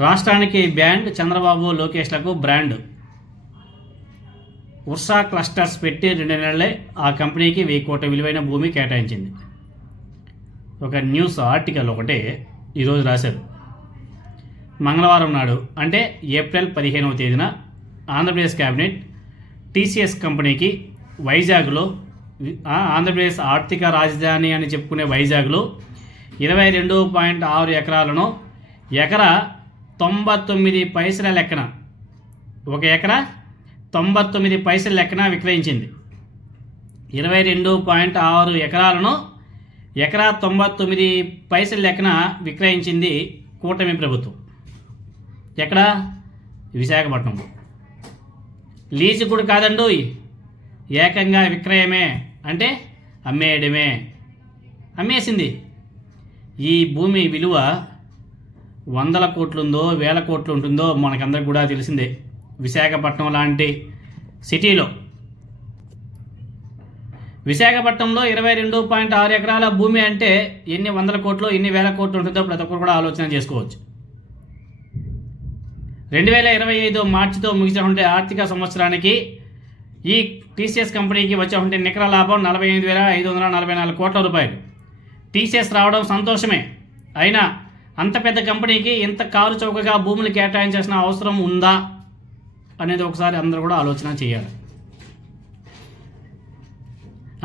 రాష్ట్రానికి బ్యాండ్, చంద్రబాబు లోకేష్లకు brand. Ursa clusters పెట్టి 2 నెలలే ఆ కంపెనీకి 1000 కోట్ల విలువైన భూమి కేటాయించింది. ఒక న్యూస్ ఆర్టికల్ ఒకటి ఈరోజు రాశారు. మంగళవారం నాడు అంటే ఏప్రిల్ 15వ తేదీన ఆంధ్రప్రదేశ్ క్యాబినెట్ టీసీఎస్ కంపెనీకి వైజాగ్లో, ఆంధ్రప్రదేశ్ ఆర్థిక రాజధాని అని చెప్పుకునే వైజాగ్లో 22.6 ఎకరాలను ఎకరా 99 పైసల లెక్కన, ఒక ఎకరా 99 పైసల లెక్కన విక్రయించింది. 22.6 ఎకరాలను ఎకరా 99 పైసల లెక్కన విక్రయించింది కూటమి ప్రభుత్వం. ఎక్కడ? విశాఖపట్నంలో. లీజు కూడా కాదండు, ఏకంగా విక్రయమే, అంటే అమ్మేయడమే. అమ్మేసింది. ఈ భూమి విలువ 100 కోట్లు ఉందో 1000 కోట్లు ఉంటుందో మనకందరికి కూడా తెలిసిందే. విశాఖపట్నం లాంటి సిటీలో, విశాఖపట్నంలో 22.6 ఎకరాల భూమి అంటే ఎన్ని 100 కోట్లు ఎన్ని 1000 కోట్లు ఉంటుందో ప్రతి ఒక్కరు కూడా ఆలోచన చేసుకోవచ్చు. 2025 మార్చితో ముగిసినటువంటి ఆర్థిక సంవత్సరానికి ఈ టీసీఎస్ కంపెనీకి వచ్చే నికర లాభం 48,544 కోట్ల రూపాయలు. టీసీఎస్ రావడం సంతోషమే, అయినా అంత పెద్ద కంపెనీకి ఇంత కారు చౌకగా భూములు కేటాయించాల్సిన అవసరం ఉందా అనేది ఒకసారి అందరూ కూడా ఆలోచన చేయాలి.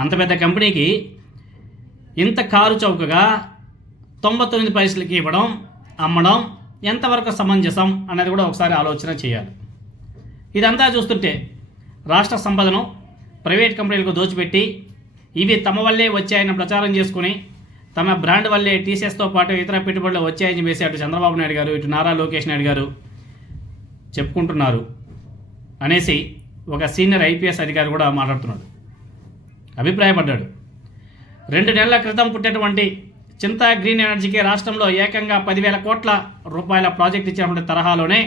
అంత పెద్ద కంపెనీకి ఇంత కారు చౌకగా 99 పైసలకి ఇవ్వడం, అమ్మడం ఎంతవరకు సమంజసం అనేది కూడా ఒకసారి ఆలోచన చేయాలి. ఇదంతా చూస్తుంటే రాష్ట్ర సంపదను ప్రైవేట్ కంపెనీలకు దోచిపెట్టి ఇవి తమ వల్లే వచ్చాయని ప్రచారం చేసుకుని, తమ బ్రాండ్ వల్లే టీసీఎస్తో పాటు ఇతర పెట్టుబడులు వచ్చాయని చెప్పేసి అటు చంద్రబాబు నాయుడు గారు, ఇటు నారా లోకేష్ నాయుడు గారు చెప్పుకుంటున్నారు అనేసి ఒక సీనియర్ ఐపీఎస్ అధికారి కూడా మాట్లాడుతున్నాడు, అభిప్రాయపడ్డాడు. 2 నెలల క్రితం పుట్టేటువంటి చింతా గ్రీన్ ఎనర్జీకి రాష్ట్రంలో ఏకంగా 10,000 కోట్ల రూపాయల ప్రాజెక్ట్ ఇచ్చినటువంటి తరహాలోనే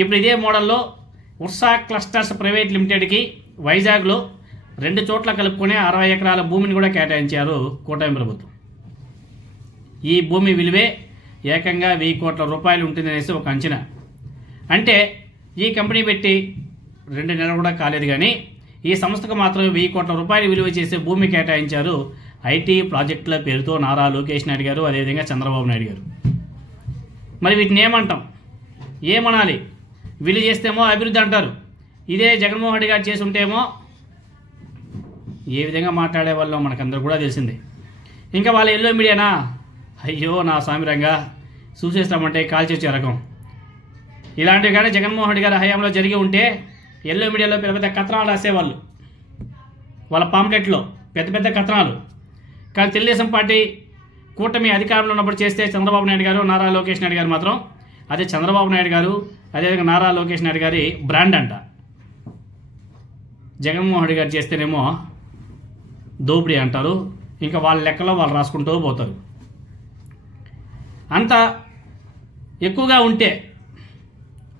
ఇప్పుడు ఇదే మోడల్లో ఉర్సా క్లస్టర్స్ ప్రైవేట్ లిమిటెడ్కి వైజాగ్లో 2 చోట్ల కలుపుకొని 60 ఎకరాల భూమిని కూడా కేటాయించారు కూటమి ప్రభుత్వం. ఈ భూమి విలువే ఏకంగా 1000 కోట్ల రూపాయలు ఉంటుందనేసి ఒక అంచనా. అంటే ఈ కంపెనీ పెట్టి 2 నెలలు కూడా కాలేదు, కానీ ఈ సంస్థకు మాత్రం 1000 కోట్ల రూపాయలు విలువ చేసే భూమి కేటాయించారు ఐటీ ప్రాజెక్టుల పేరుతో నారా లోకేష్ నాయుడు గారు, అదేవిధంగా చంద్రబాబు నాయుడు గారు. మరి వీటిని ఏమంటాం? ఏమనాలి? వీళ్ళు చేస్తేమో అభివృద్ధి అంటారు, ఇదే జగన్మోహన్ రెడ్డి గారు చేసి ఉంటేమో ఏ విధంగా మాట్లాడే వాళ్ళో మనకందరూ కూడా తెలిసిందే. ఇంకా వాళ్ళ ఎల్లో మీడియానా, అయ్యో నా సామిరంగా చూసేస్తామంటే కాల్చేసే రకం. ఇలాంటివి కానీ జగన్మోహన్ రెడ్డి గారి హయాంలో జరిగి ఉంటే ఎల్లో మీడియాలో పెద్ద పెద్ద కథనాలు రాసేవాళ్ళు, వాళ్ళ పాంప్లెట్లో పెద్ద పెద్ద కథనాలు. కానీ తెలుగుదేశం పార్టీ కూటమి అధికారంలో ఉన్నప్పుడు చేస్తే చంద్రబాబు నాయుడు గారు, నారా లోకేష్ నాయుడు గారు మాత్రం అదే చంద్రబాబు నాయుడు గారు, అదేవిధంగా నారా లోకేష్ నాయుడు గారి బ్రాండ్ అంట. జగన్మోహన్ రెడ్డి గారు చేస్తేనేమో దోపిడీ అంటారు. ఇంకా వాళ్ళ లెక్కలో వాళ్ళు రాసుకుంటూ పోతారు. అంత ఎక్కువగా ఉంటే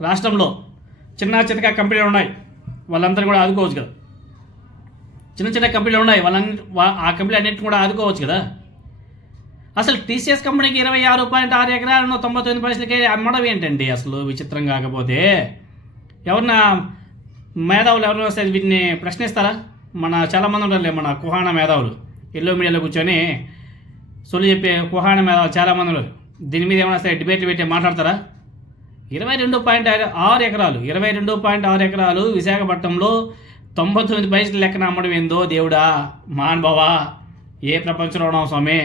రాష్ట్రంలో చిన్న చిన్నగా కంపెనీలు ఉన్నాయి, వాళ్ళందరూ కూడా ఆదుకోవచ్చు కదా. చిన్న చిన్న కంపెనీలు ఉన్నాయి, ఆ కంపెనీలు అన్నింటిని కూడా ఆదుకోవచ్చు కదా. అసలు టీసీఎస్ కంపెనీకి 26.6 ఎకరాలను 99 పైసలకి అమ్మడం ఏంటండి అసలు విచిత్రం. కాకపోతే ఎవరన్నా మేధావులు ఎవరైనా వస్తే వీటిని ప్రశ్నిస్తారా? చాలామంది ఉంటారులే మన కుహాన మేధావులు, ఎల్లో మీడియాలో కూర్చొని సొల్లు చెప్పే కుహాన మేధావులు చాలామంది ఉన్నారు. దీని మీద ఏమైనా సరే డిబేట్లు పెట్టి మాట్లాడతారా? 22.6 ఎకరాలు 22.6 ఎకరాలు విశాఖపట్నంలో 99 పైసలు లెక్కన అమ్మడం ఏందో దేవుడా, మహానుభావా, ఏ ప్రపంచంలో ఉన్నాం స్వామి.